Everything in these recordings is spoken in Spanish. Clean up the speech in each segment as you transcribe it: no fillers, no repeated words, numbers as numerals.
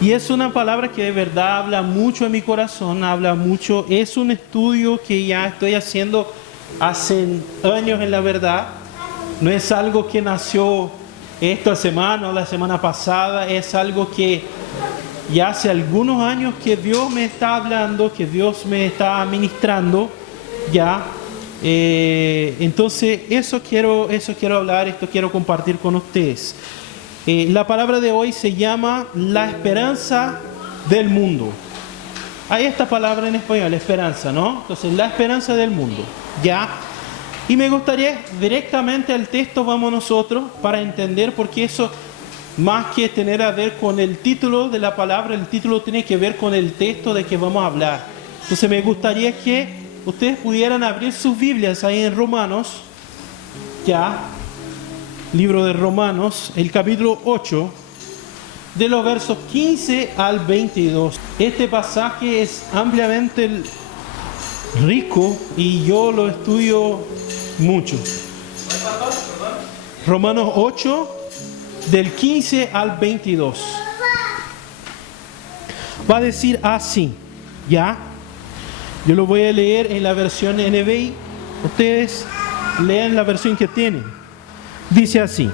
Y es una palabra que de verdad habla mucho en mi corazón, habla mucho. Es un estudio que ya estoy haciendo hace años en la verdad. No es algo que nació esta semana o la semana pasada, es algo que ya hace algunos años que Dios me está hablando, que Dios me está ministrando, ya. Entonces eso quiero hablar, esto quiero compartir con ustedes. La palabra de hoy se llama la esperanza del mundo. Hay esta palabra en español, esperanza, ¿no? Entonces, la esperanza del mundo, ¿ya? Y me gustaría directamente al texto vamos nosotros para entender, porque eso, más que tener a ver con el título de la palabra, el título tiene que ver con el texto de que vamos a hablar. Entonces, me gustaría que ustedes pudieran abrir sus Biblias ahí en Romanos, ¿ya? Libro de Romanos, el capítulo 8, de los versos 15 al 22. Este pasaje es ampliamente rico y yo lo estudio mucho. Romanos 8, del 15 al 22. Va a decir así, ¿ya? Yo lo voy a leer en la versión NBI. Ustedes lean la versión que tienen. Dice así: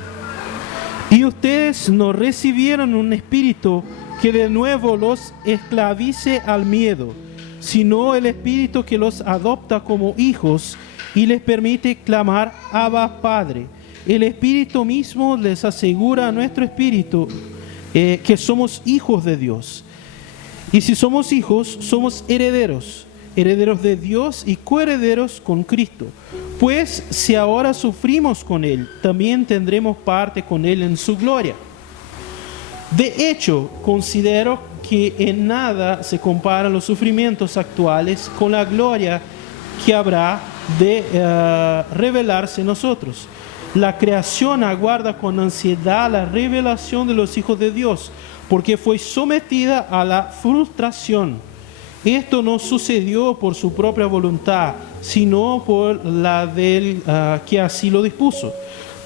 y ustedes no recibieron un espíritu que de nuevo los esclavice al miedo, sino el espíritu que los adopta como hijos y les permite clamar Abba, Padre. El espíritu mismo les asegura a nuestro espíritu que somos hijos de Dios. Y si somos hijos, somos herederos, herederos de Dios y coherederos con Cristo. Pues si ahora sufrimos con Él, también tendremos parte con Él en su gloria. De hecho, considero que en nada se comparan los sufrimientos actuales con la gloria que habrá de revelarse en nosotros. La creación aguarda con ansiedad la revelación de los hijos de Dios, porque fue sometida a la frustración. Esto no sucedió por su propia voluntad, sino por la del que así lo dispuso.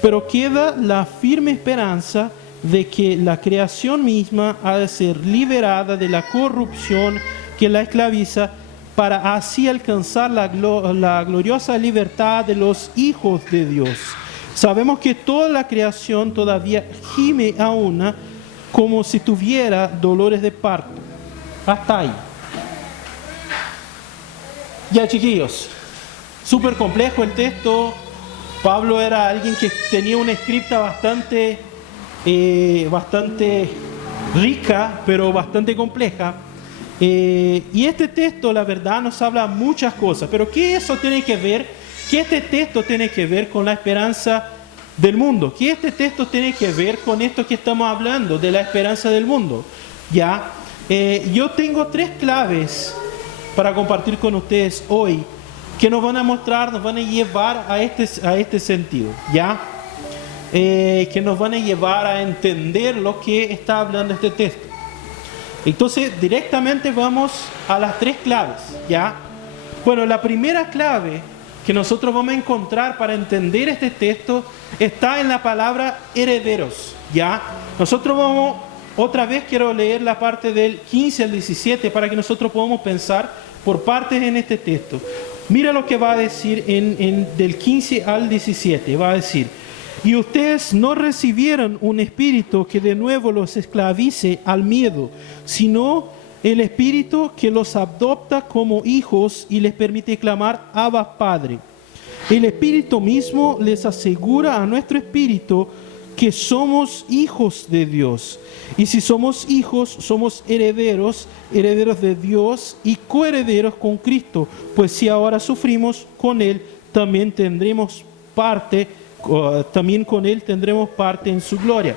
Pero queda la firme esperanza de que la creación misma ha de ser liberada de la corrupción que la esclaviza, para así alcanzar la gloriosa libertad de los hijos de Dios. Sabemos que toda la creación todavía gime a una como si tuviera dolores de parto. Hasta ahí. Ya, chiquillos, súper complejo el texto. Pablo era alguien que tenía una escrita bastante rica, pero bastante compleja. Y este texto, la verdad, nos habla muchas cosas. Pero ¿qué eso tiene que ver? ¿Qué este texto tiene que ver con la esperanza del mundo? ¿Qué este texto tiene que ver con esto que estamos hablando, de la esperanza del mundo? Ya, yo tengo 3 claves para compartir con ustedes hoy, que nos van a mostrar, nos van a llevar a este sentido, ¿ya? Que nos van a llevar a entender lo que está hablando este texto. Entonces, directamente vamos a las 3 claves, ¿ya? Bueno, la primera clave que nosotros vamos a encontrar para entender este texto está en la palabra herederos, ¿ya? Nosotros vamos... Otra vez quiero leer la parte del 15 al 17 para que nosotros podamos pensar por partes en este texto. Mira lo que va a decir del 15 al 17. Va a decir: y ustedes no recibieron un espíritu que de nuevo los esclavice al miedo, sino el espíritu que los adopta como hijos y les permite clamar Abba, Padre. El espíritu mismo les asegura a nuestro espíritu que somos hijos de Dios. Y si somos hijos, somos herederos, herederos de Dios y coherederos con Cristo. Pues si ahora sufrimos con Él, también tendremos parte, también con Él tendremos parte en su gloria.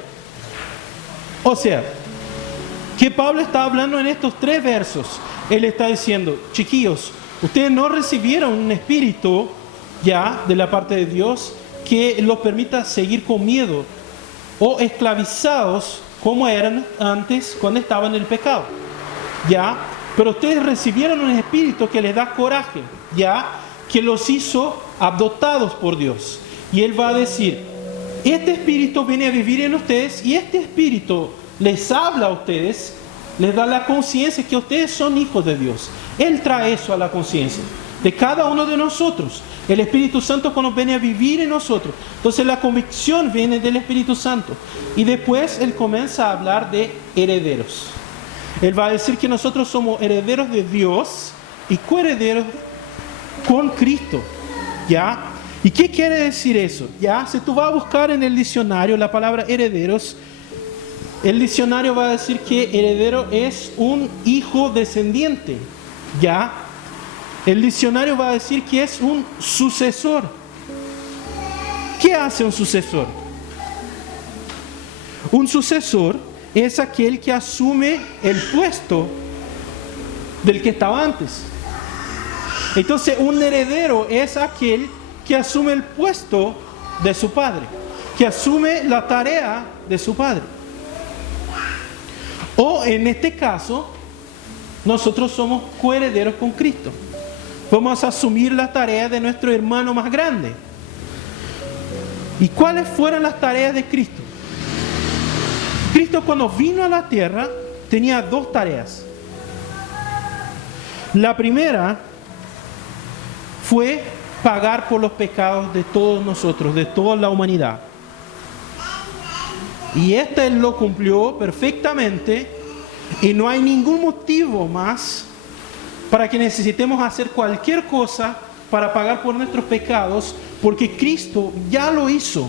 O sea, que Pablo está hablando en estos 3 versos. Él está diciendo: chiquillos, ustedes no recibieron un espíritu ya de la parte de Dios que los permita seguir con miedo o esclavizados como eran antes cuando estaban en el pecado, ¿ya? Pero ustedes recibieron un espíritu que les da coraje, ¿ya? Que los hizo adoptados por Dios. Y Él va a decir: este espíritu viene a vivir en ustedes y este espíritu les habla a ustedes les da la conciencia que ustedes son hijos de Dios. Él trae eso a la conciencia de cada uno de nosotros. El Espíritu Santo cuando viene a vivir en nosotros. Entonces la convicción viene del Espíritu Santo. Y después Él comienza a hablar de herederos. Él va a decir que nosotros somos herederos de Dios y coherederos con Cristo. ¿Ya? ¿Y qué quiere decir eso? ¿Ya? Si tú vas a buscar en el diccionario la palabra herederos, el diccionario va a decir que heredero es un hijo descendiente. ¿Ya? El diccionario va a decir que es un sucesor. ¿Qué hace un sucesor? Un sucesor es aquel que asume el puesto del que estaba antes. Entonces, un heredero es aquel que asume el puesto de su padre, que asume la tarea de su padre. O en este caso, nosotros somos coherederos con Cristo. Vamos a asumir la tarea de nuestro hermano más grande. ¿Y cuáles fueron las tareas de Cristo? Cristo cuando vino a la tierra tenía dos tareas. La primera fue pagar por los pecados de todos nosotros, de toda la humanidad. Y Él lo cumplió perfectamente y no hay ningún motivo más para que necesitemos hacer cualquier cosa para pagar por nuestros pecados, porque Cristo ya lo hizo.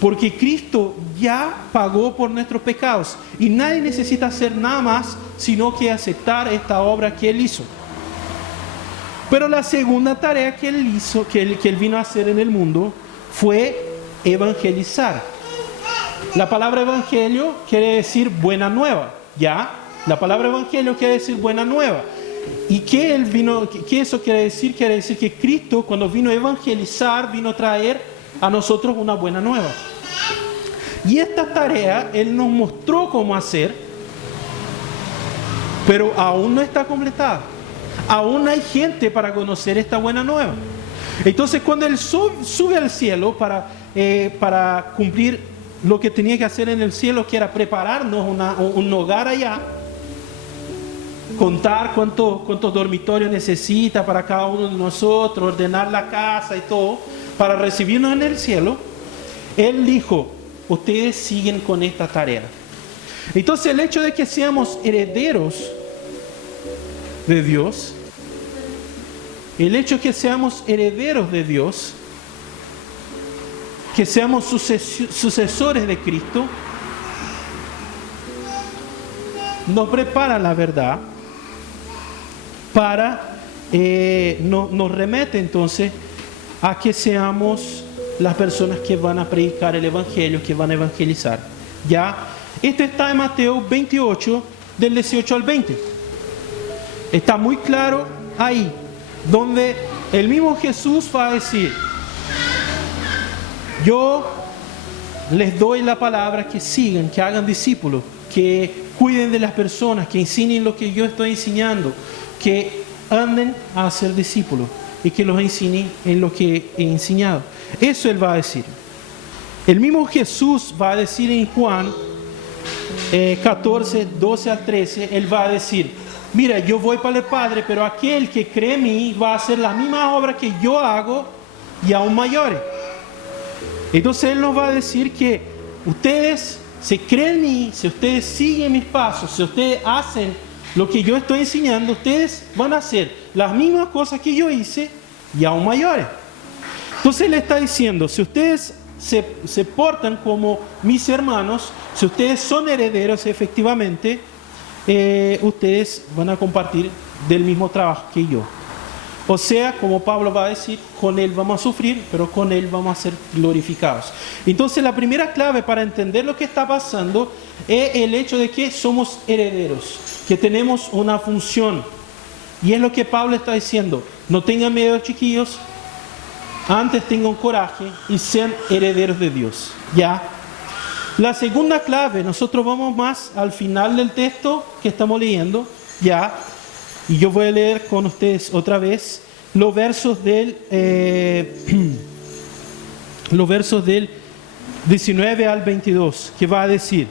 Porque Cristo ya pagó por nuestros pecados y nadie necesita hacer nada más sino que aceptar esta obra que Él hizo. Pero la segunda tarea que Él hizo, que él vino a hacer en el mundo, fue evangelizar. La palabra evangelio quiere decir buena nueva, ¿ya? La palabra evangelio quiere decir buena nueva. ¿Y qué eso quiere decir? Quiere decir que Cristo, cuando vino a evangelizar, vino a traer a nosotros una buena nueva. Y esta tarea Él nos mostró cómo hacer, pero aún no está completada. Aún hay gente para conocer esta buena nueva. Entonces, cuando Él sube al cielo para cumplir lo que tenía que hacer en el cielo, que era prepararnos un hogar allá, contar cuántos dormitorios necesita para cada uno de nosotros, ordenar la casa y todo, para recibirnos en el cielo, Él dijo, ustedes siguen con esta tarea. Entonces el hecho de que seamos herederos de Dios, el hecho de que seamos herederos de Dios, que seamos sucesores de Cristo, nos prepara la verdad para, nos remete entonces a que seamos las personas que van a predicar el Evangelio, que van a evangelizar. ¿Ya? Esto está en Mateo 28, del 18 al 20. Está muy claro ahí, donde el mismo Jesús va a decir, yo les doy la palabra que sigan, que hagan discípulos, que cuiden de las personas, que enseñen lo que yo estoy enseñando, que anden a ser discípulos y que los enseñen en lo que he enseñado. Eso Él va a decir. El mismo Jesús va a decir en Juan 14, 12 al 13, Él va a decir, mira, yo voy para el Padre, pero aquel que cree en mí va a hacer la misma obra que yo hago y aún mayores. Entonces Él nos va a decir que ustedes, si creen en mí, si ustedes siguen mis pasos, si ustedes hacen lo que yo estoy enseñando, ustedes van a hacer las mismas cosas que yo hice y aún mayores. Entonces Él está diciendo, si ustedes se portan como mis hermanos, si ustedes son herederos efectivamente, ustedes van a compartir del mismo trabajo que yo. O sea, como Pablo va a decir, con Él vamos a sufrir, pero con Él vamos a ser glorificados. Entonces la primera clave para entender lo que está pasando es el hecho de que somos herederos, que tenemos una función. Y es lo que Pablo está diciendo, no tengan miedo, chiquillos, antes tengan coraje y sean herederos de Dios. ¿Ya? La segunda clave, nosotros vamos más al final del texto que estamos leyendo, ¿ya? Y yo voy a leer con ustedes otra vez los versos del 19 al 22, que va a decir,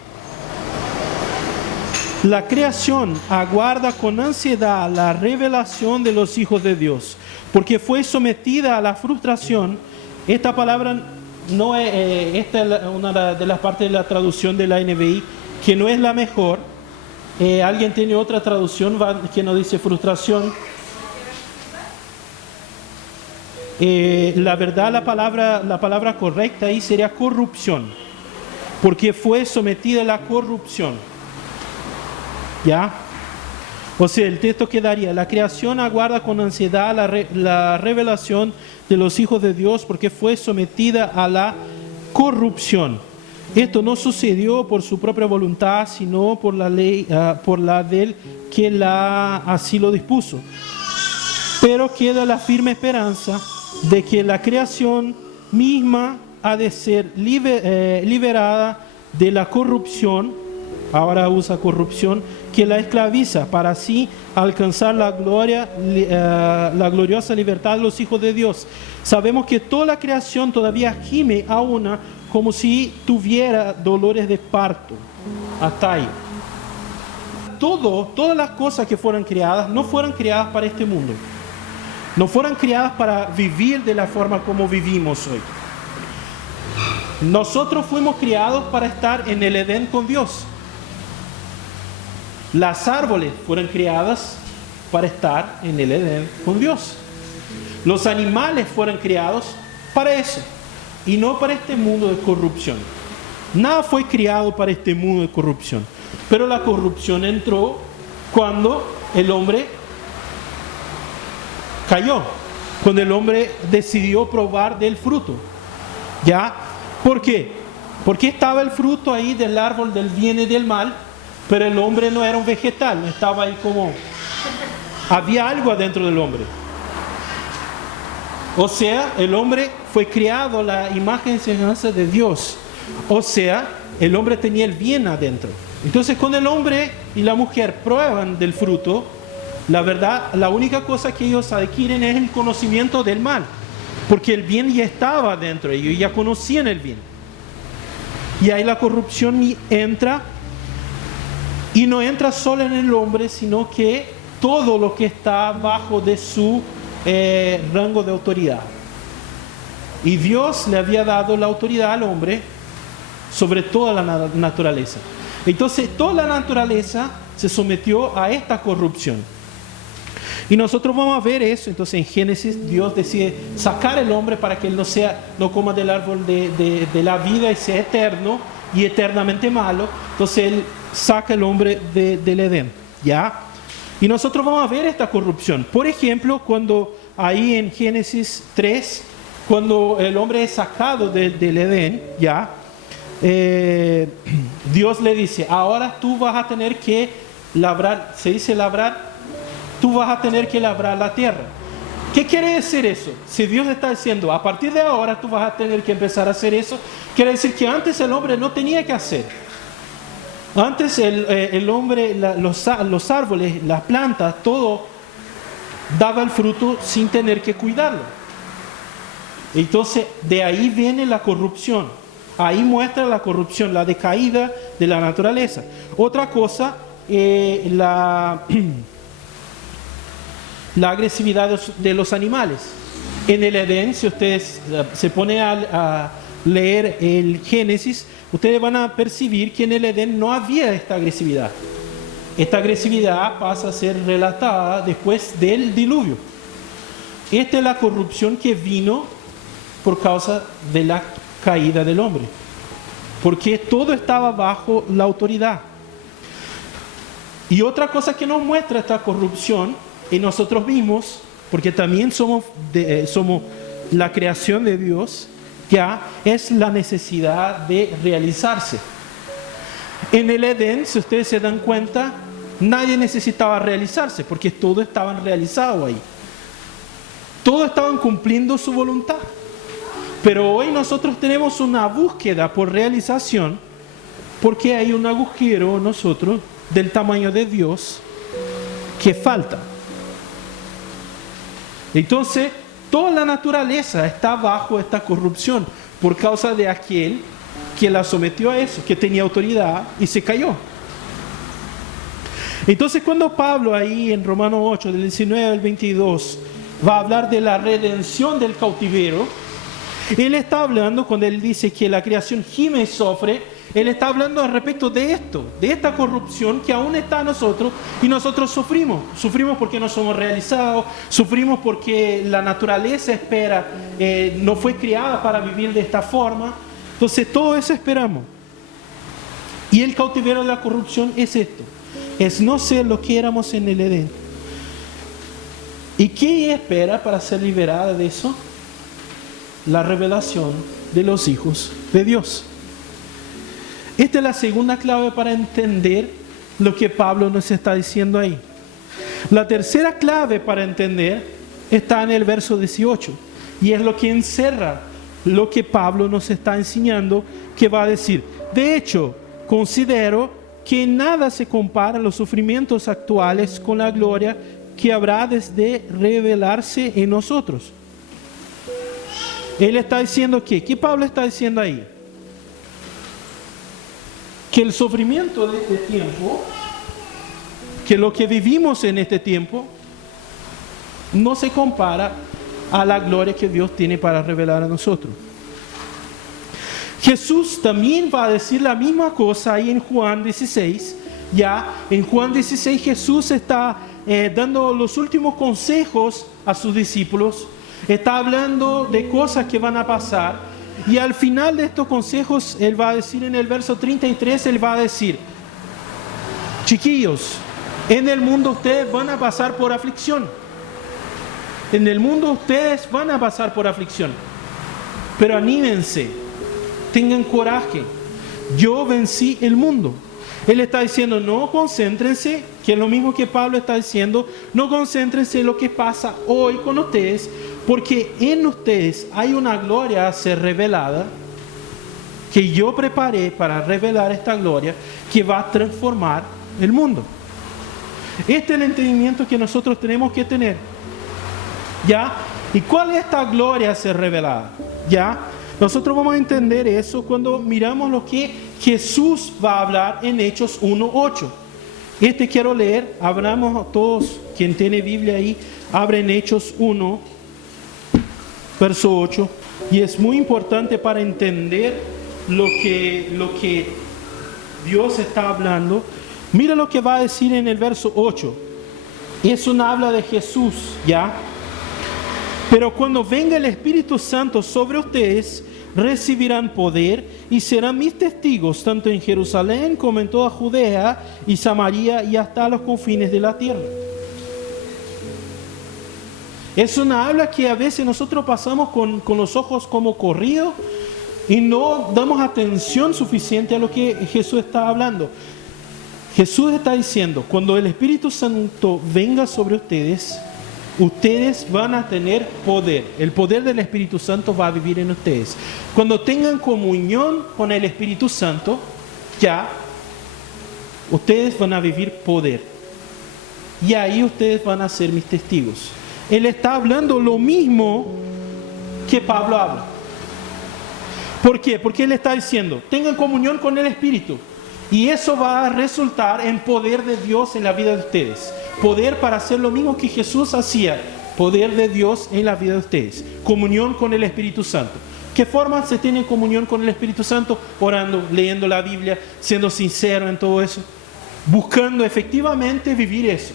La creación aguarda con ansiedad la revelación de los hijos de Dios, porque fue sometida a la frustración. Esta palabra no es, esta es una de las partes de la traducción de la NBI, que no es la mejor. ¿Alguien tiene otra traducción que no dice frustración? La verdad, la palabra correcta ahí sería corrupción, porque fue sometida a la corrupción. ¿Ya? O sea, el texto quedaría: la creación aguarda con ansiedad la revelación de los hijos de Dios, porque fue sometida a la corrupción. Esto no sucedió por su propia voluntad, sino por la ley, por la del que así lo dispuso. Pero queda la firme esperanza de que la creación misma ha de ser liberada de la corrupción, ahora usa corrupción, que la esclaviza, para así alcanzar la gloriosa libertad de los hijos de Dios. Sabemos que toda la creación todavía gime a una como si tuviera dolores de parto. Hasta ahí. Todas las cosas que fueron creadas no fueron creadas para este mundo. No fueron creadas para vivir de la forma como vivimos hoy. Nosotros fuimos creados para estar en el Edén con Dios. Las árboles fueron creadas para estar en el Edén con Dios. Los animales fueron creados para eso, y no para este mundo de corrupción. Nada fue creado para este mundo de corrupción. Pero la corrupción entró cuando el hombre cayó, cuando el hombre decidió probar del fruto. ¿Ya? ¿Por qué? Porque estaba el fruto ahí del árbol del bien y del mal, pero el hombre no era un vegetal, no estaba ahí como... Había algo adentro del hombre. O sea, el hombre fue creado a la imagen y semejanza de Dios. O sea, el hombre tenía el bien adentro. Entonces, cuando el hombre y la mujer prueban del fruto, la verdad, la única cosa que ellos adquieren es el conocimiento del mal. Porque el bien ya estaba dentro de ellos, ya conocían el bien. Y ahí la corrupción entra, y no entra solo en el hombre, sino que todo lo que está bajo de su rango de autoridad. Y Dios le había dado la autoridad al hombre sobre toda la naturaleza. Entonces toda la naturaleza se sometió a esta corrupción. Y nosotros vamos a ver eso. Entonces en Génesis Dios decide sacar al hombre para que él no coma del árbol de la vida y sea eterno y eternamente malo. Entonces él saca al hombre del Edén, ¿ya? Y nosotros vamos a ver esta corrupción. Por ejemplo, cuando ahí en Génesis 3, cuando el hombre es sacado del Edén, ¿ya? Dios le dice: ahora tú vas a tener que labrar, se dice labrar, tú vas a tener que labrar la tierra. ¿Qué quiere decir eso? Si Dios está diciendo, a partir de ahora tú vas a tener que empezar a hacer eso, quiere decir que antes el hombre no tenía que hacer. Antes el hombre, los árboles, las plantas, todo daba el fruto sin tener que cuidarlo. Entonces, de ahí viene la corrupción. Ahí muestra la corrupción, la decaída de la naturaleza. Otra cosa, la agresividad de los animales. En el Edén, si ustedes se ponen a leer el Génesis, ustedes van a percibir que en el Edén no había esta agresividad. Esta agresividad pasa a ser relatada después del diluvio. Esta es la corrupción que vino por causa de la caída del hombre, porque todo estaba bajo la autoridad. Y otra cosa que nos muestra esta corrupción en nosotros mismos, porque también somos la creación de Dios, ya es la necesidad de realizarse. En el Edén, si ustedes se dan cuenta, nadie necesitaba realizarse, porque todos estaban realizados ahí. Todos estaban cumpliendo su voluntad. Pero hoy nosotros tenemos una búsqueda por realización, porque hay un agujero en nosotros del tamaño de Dios que falta. Entonces, toda la naturaleza está bajo esta corrupción por causa de aquel que la sometió a eso, que tenía autoridad y se cayó. Entonces cuando Pablo ahí en Romanos 8, del 19 al 22, va a hablar de la redención del cautiverio, él está hablando, cuando él dice que la creación gime y sufre, él está hablando al respecto de esto, de esta corrupción que aún está en nosotros y nosotros sufrimos. Sufrimos porque no somos realizados, sufrimos porque la naturaleza espera, no fue creada para vivir de esta forma. Entonces todo eso esperamos. Y el cautiverio de la corrupción es esto, es no ser lo que éramos en el Edén. ¿Y qué espera para ser liberada de eso? La revelación de los hijos de Dios. Esta es la segunda clave para entender lo que Pablo nos está diciendo ahí. La tercera clave para entender está en el verso 18 y es lo que encierra lo que Pablo nos está enseñando, que va a decir: de hecho, considero que nada se compara a los sufrimientos actuales con la gloria que habrá de revelarse en nosotros. Él está diciendo que, ¿qué Pablo está diciendo ahí? Que el sufrimiento de este tiempo, que lo que vivimos en este tiempo, no se compara a la gloria que Dios tiene para revelar a nosotros. Jesús también va a decir la misma cosa ahí en Juan 16. Ya en Juan 16 Jesús está dando los últimos consejos a sus discípulos. Está hablando de cosas que van a pasar. Y al final de estos consejos, Él va a decir en el verso 33, Él va a decir: chiquillos, en el mundo ustedes van a pasar por aflicción. En el mundo ustedes van a pasar por aflicción. Pero anímense, tengan coraje. Yo vencí el mundo. Él está diciendo, no concéntrense, que es lo mismo que Pablo está diciendo, no concéntrense en lo que pasa hoy con ustedes, porque en ustedes hay una gloria a ser revelada, que yo preparé para revelar esta gloria, que va a transformar el mundo. Este es el entendimiento que nosotros tenemos que tener. ¿Ya? ¿Y cuál es esta gloria a ser revelada? ¿Ya? Nosotros vamos a entender eso cuando miramos lo que Jesús va a hablar en Hechos 1:8. Quiero leer, abramos todos, quien tiene Biblia ahí, abren Hechos 1, verso 8. Y es muy importante para entender lo que Dios está hablando. Mira lo que va a decir en el verso 8. Es una habla de Jesús, ¿ya? Pero cuando venga el Espíritu Santo sobre ustedes, recibirán poder y serán mis testigos tanto en Jerusalén como en toda Judea y Samaria y hasta los confines de la tierra. Es una habla que a veces nosotros pasamos con los ojos como corridos y no damos atención suficiente a lo que Jesús está hablando. Jesús está diciendo, cuando el Espíritu Santo venga sobre ustedes, ustedes van a tener poder. El poder del Espíritu Santo va a vivir en ustedes. Cuando tengan comunión con el Espíritu Santo, ya, ustedes van a vivir poder. Y ahí ustedes van a ser mis testigos. Él está hablando lo mismo que Pablo habla. ¿Por qué? Porque Él está diciendo, tengan comunión con el Espíritu. Y eso va a resultar en poder de Dios en la vida de ustedes. Poder para hacer lo mismo que Jesús hacía. Poder de Dios en la vida de ustedes. Comunión con el Espíritu Santo. ¿Qué forma se tiene comunión con el Espíritu Santo? Orando, leyendo la Biblia, siendo sincero en todo eso. Buscando efectivamente vivir eso.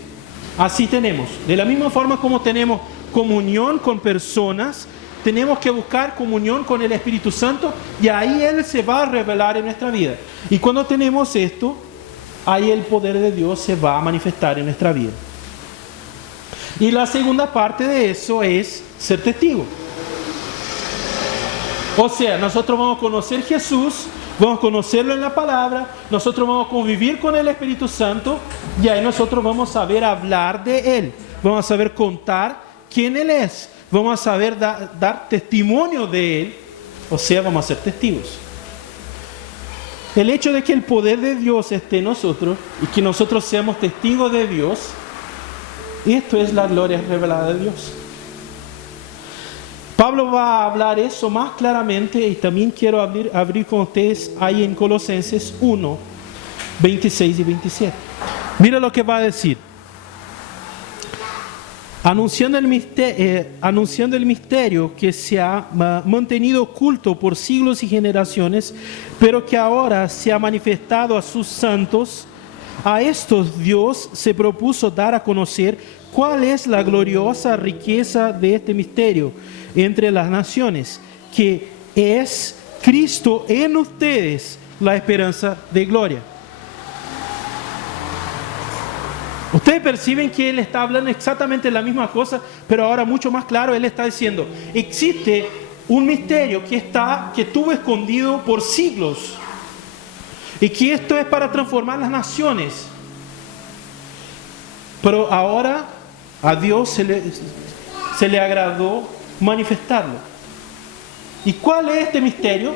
Así tenemos. De la misma forma como tenemos comunión con personas, tenemos que buscar comunión con el Espíritu Santo y ahí Él se va a revelar en nuestra vida. Y cuando tenemos esto, ahí el poder de Dios se va a manifestar en nuestra vida. Y la segunda parte de eso es ser testigo. O sea, nosotros vamos a conocer Jesús, vamos a conocerlo en la palabra, nosotros vamos a convivir con el Espíritu Santo y ahí nosotros vamos a saber hablar de Él, vamos a saber contar quién Él es, vamos a saber dar testimonio de Él, o sea, vamos a ser testigos. El hecho de que el poder de Dios esté en nosotros y que nosotros seamos testigos de Dios, esto es la gloria revelada de Dios. Pablo va a hablar eso más claramente y también quiero abrir con ustedes ahí en Colosenses 1, 26 y 27. Mira lo que va a decir. Anunciando el misterio que se ha mantenido oculto por siglos y generaciones, pero que ahora se ha manifestado a sus santos. A estos Dios se propuso dar a conocer cuál es la gloriosa riqueza de este misterio entre las naciones, que es Cristo en ustedes, la esperanza de gloria. Ustedes perciben que Él está hablando exactamente la misma cosa, pero ahora mucho más claro. Él está diciendo, existe un misterio que estuvo escondido por siglos, y que esto es para transformar las naciones. Pero ahora a Dios se le agradó manifestarlo. ¿Y cuál es este misterio?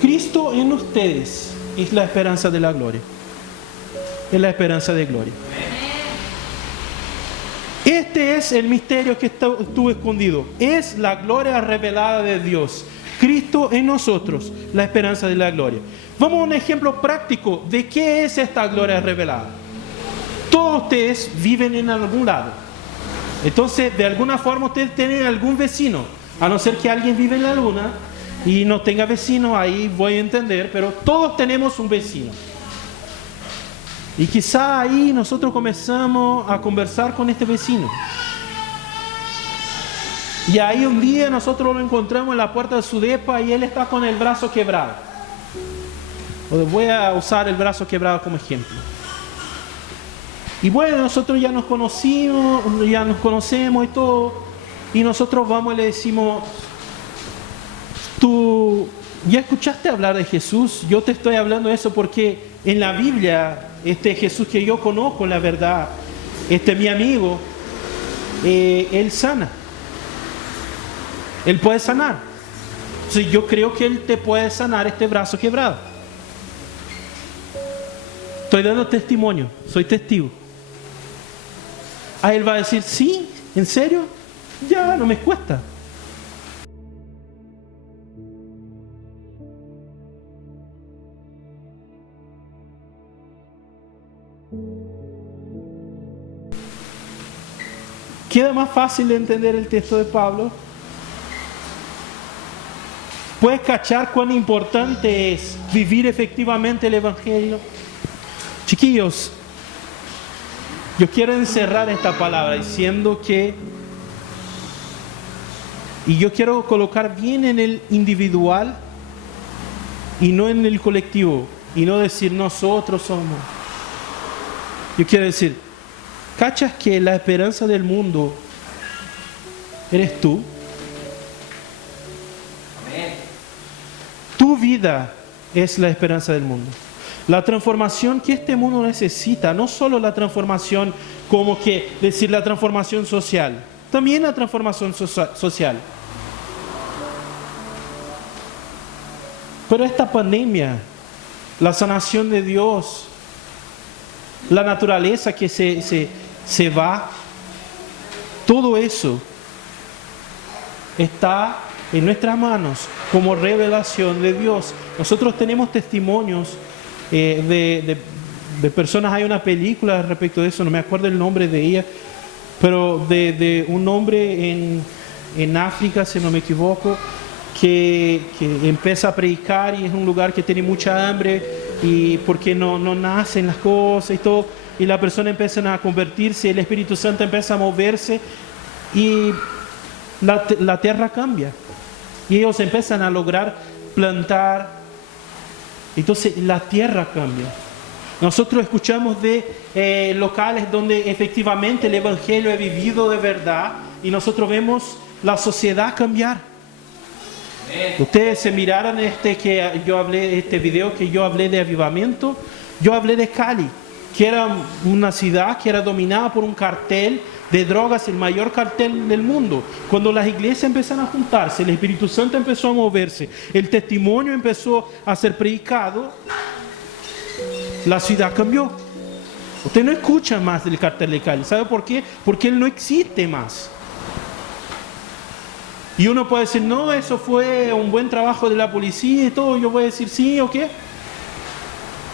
Cristo en ustedes es la esperanza de la gloria. Es la esperanza de gloria. Este es el misterio que estuvo escondido. Es la gloria revelada de Dios. Cristo en nosotros, la esperanza de la gloria. Vamos a un ejemplo práctico de qué es esta gloria revelada. Todos ustedes viven en algún lado. Entonces, de alguna forma ustedes tienen algún vecino. A no ser que alguien vive en la luna y no tenga vecino, ahí voy a entender, pero todos tenemos un vecino. Y quizá ahí nosotros comenzamos a conversar con este vecino. Y ahí un día nosotros lo encontramos en la puerta de su depa y él está con el brazo quebrado. Voy a usar el brazo quebrado como ejemplo. Y bueno, nosotros ya nos conocemos y todo. Y nosotros vamos y le decimos, ¿tú ya escuchaste hablar de Jesús? Yo te estoy hablando de eso porque en la Biblia, este Jesús que yo conozco, la verdad, mi amigo, Él sana. Él puede sanar. Entonces yo creo que Él te puede sanar este brazo quebrado. Estoy dando testimonio, soy testigo. A Él va a decir, sí, ¿en serio? Ya no me cuesta. ¿Queda más fácil de entender el texto de Pablo? ¿Puedes cachar cuán importante es vivir efectivamente el Evangelio? Chiquillos, yo quiero encerrar esta palabra diciendo que, y yo quiero colocar bien en el individual y no en el colectivo, y no decir nosotros somos. Yo quiero decir, ¿cachas que la esperanza del mundo eres tú? Amén. Tu vida es la esperanza del mundo. La transformación que este mundo necesita, no solo la transformación como que decir la transformación social, también la transformación social. Pero esta pandemia, la sanación de Dios, la naturaleza que se va, todo eso está en nuestras manos como revelación de Dios. Nosotros tenemos testimonios de personas. Hay una película respecto de eso, no me acuerdo el nombre de ella, pero de un hombre en África, si no me equivoco, que empieza a predicar y es un lugar que tiene mucha hambre y porque no nacen las cosas y todo, y la persona empieza a convertirse, el Espíritu Santo empieza a moverse y la tierra cambia y ellos empiezan a lograr plantar. Entonces la tierra cambia. Nosotros escuchamos de locales donde efectivamente el Evangelio es vivido de verdad y nosotros vemos la sociedad cambiar. Ustedes se miraron este video que yo hablé de avivamiento. Yo hablé de Cali, que era una ciudad que era dominada por un cartel de drogas, el mayor cartel del mundo. Cuando las iglesias empezaron a juntarse, el Espíritu Santo empezó a moverse, el testimonio empezó a ser predicado, la ciudad cambió. Usted no escucha más del cartel de Cali. ¿Sabe por qué? Porque él no existe más. Y uno puede decir, no, eso fue un buen trabajo de la policía y todo. Yo voy a decir, sí, ¿o qué?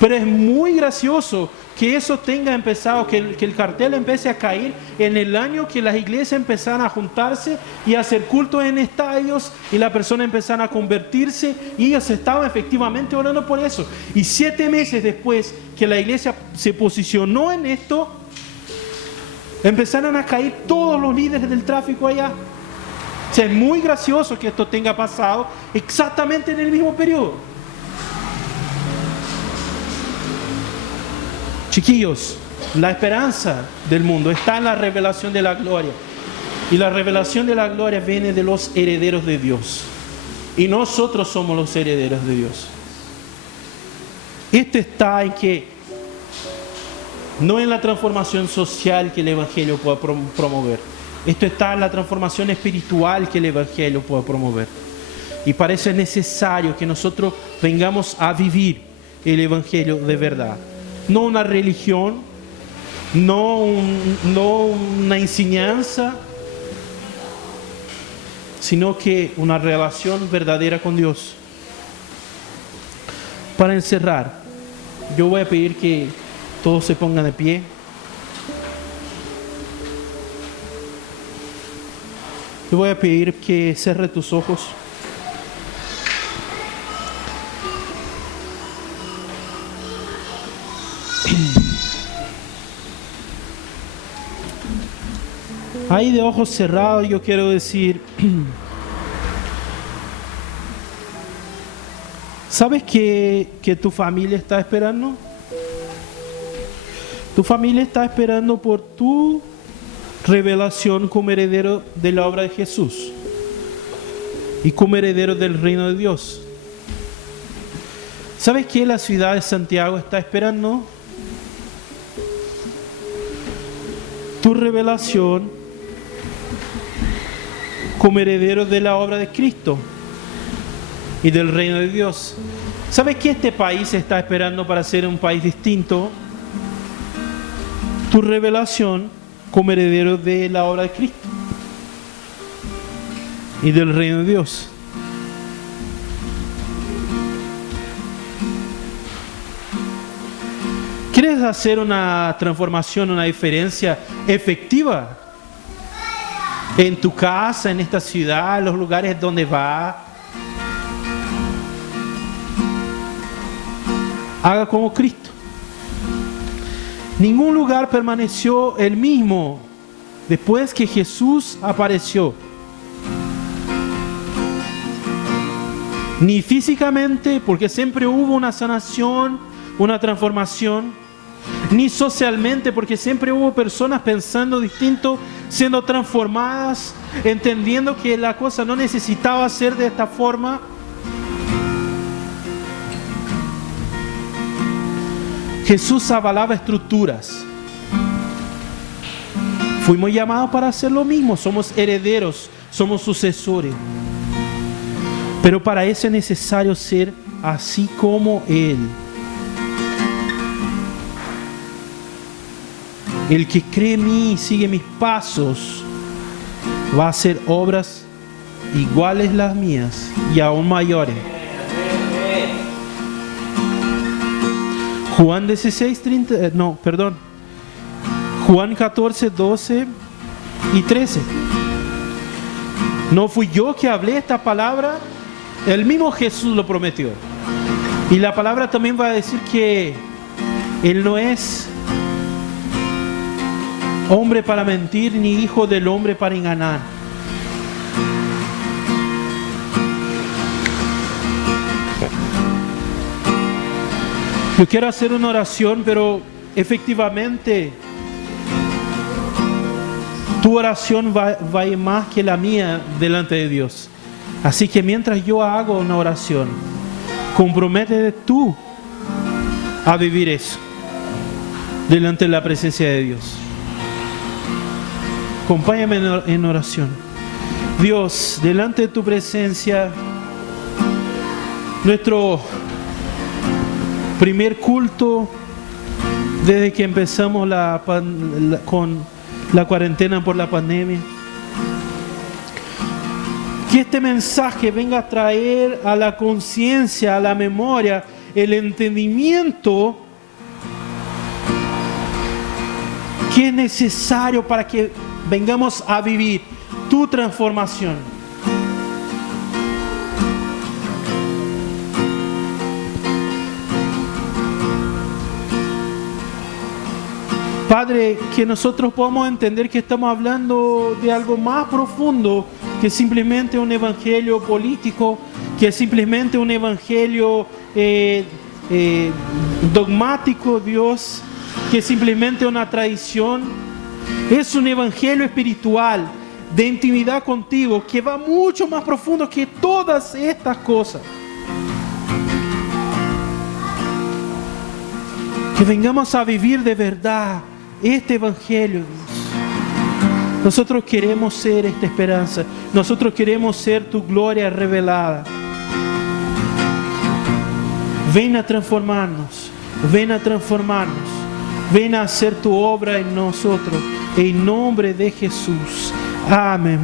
Pero es muy gracioso que eso tenga empezado, que el cartel empiece a caer en el año que las iglesias empezaron a juntarse y a hacer cultos en estadios y las personas empezaron a convertirse y ellos estaban efectivamente orando por eso. Y 7 meses después que la iglesia se posicionó en esto, empezaron a caer todos los líderes del tráfico allá. O sea, es muy gracioso que esto tenga pasado exactamente en el mismo periodo. Chiquillos, la esperanza del mundo está en la revelación de la gloria. Y la revelación de la gloria viene de los herederos de Dios. Y nosotros somos los herederos de Dios. Esto está en que, no en la transformación social que el Evangelio pueda promover. Esto está en la transformación espiritual que el Evangelio pueda promover. Y parece necesario que nosotros vengamos a vivir el Evangelio de verdad. No una religión, no una enseñanza, sino que una relación verdadera con Dios. Para encerrar, yo voy a pedir que todos se pongan de pie. Te voy a pedir que cierres tus ojos. Ahí de ojos cerrados yo quiero decir, ¿sabes que tu familia está esperando? Tu familia está esperando por tu revelación como heredero de la obra de Jesús y como heredero del reino de Dios. ¿Sabes que la ciudad de Santiago está esperando tu revelación como heredero de la obra de Cristo y del reino de Dios? ¿Sabes que este país está esperando para ser un país distinto? Tu revelación como heredero de la obra de Cristo y del reino de Dios. ¿Quieres hacer una transformación, una diferencia efectiva en tu casa, en esta ciudad, en los lugares donde vas? Haga como Cristo. Ningún lugar permaneció el mismo después que Jesús apareció. Ni físicamente, porque siempre hubo una sanación, una transformación. Ni socialmente, porque siempre hubo personas pensando distinto, siendo transformadas, entendiendo que la cosa no necesitaba ser de esta forma. Jesús avalaba estructuras. Fuimos llamados para hacer lo mismo, somos herederos, somos sucesores. Pero para eso es necesario ser así como Él. El que cree en mí y sigue mis pasos va a hacer obras iguales a las mías y aún mayores. Juan 14, 12 y 13. No fui yo que hablé esta palabra, el mismo Jesús lo prometió. Y la palabra también va a decir que Él no es hombre para mentir, ni hijo del hombre para engañar. Yo quiero hacer una oración, pero efectivamente tu oración va a ir más que la mía delante de Dios. Así que mientras yo hago una oración, comprométete tú a vivir eso delante de la presencia de Dios. Acompáñame en oración. Dios, delante de tu presencia, nuestro primer culto desde que empezamos con la cuarentena por la pandemia, que este mensaje venga a traer a la conciencia, a la memoria, el entendimiento que es necesario para que vengamos a vivir tu transformación. Padre, que nosotros podamos entender que estamos hablando de algo más profundo que simplemente un evangelio político, que es simplemente un evangelio dogmático, Dios, que es simplemente una tradición. Es un evangelio espiritual de intimidad contigo que va mucho más profundo que todas estas cosas. Que vengamos a vivir de verdad este evangelio, Dios. Nosotros queremos ser esta esperanza. Nosotros queremos ser tu gloria revelada. Ven a transformarnos. Ven a transformarnos. Ven a hacer tu obra en nosotros. En nombre de Jesús. Amén.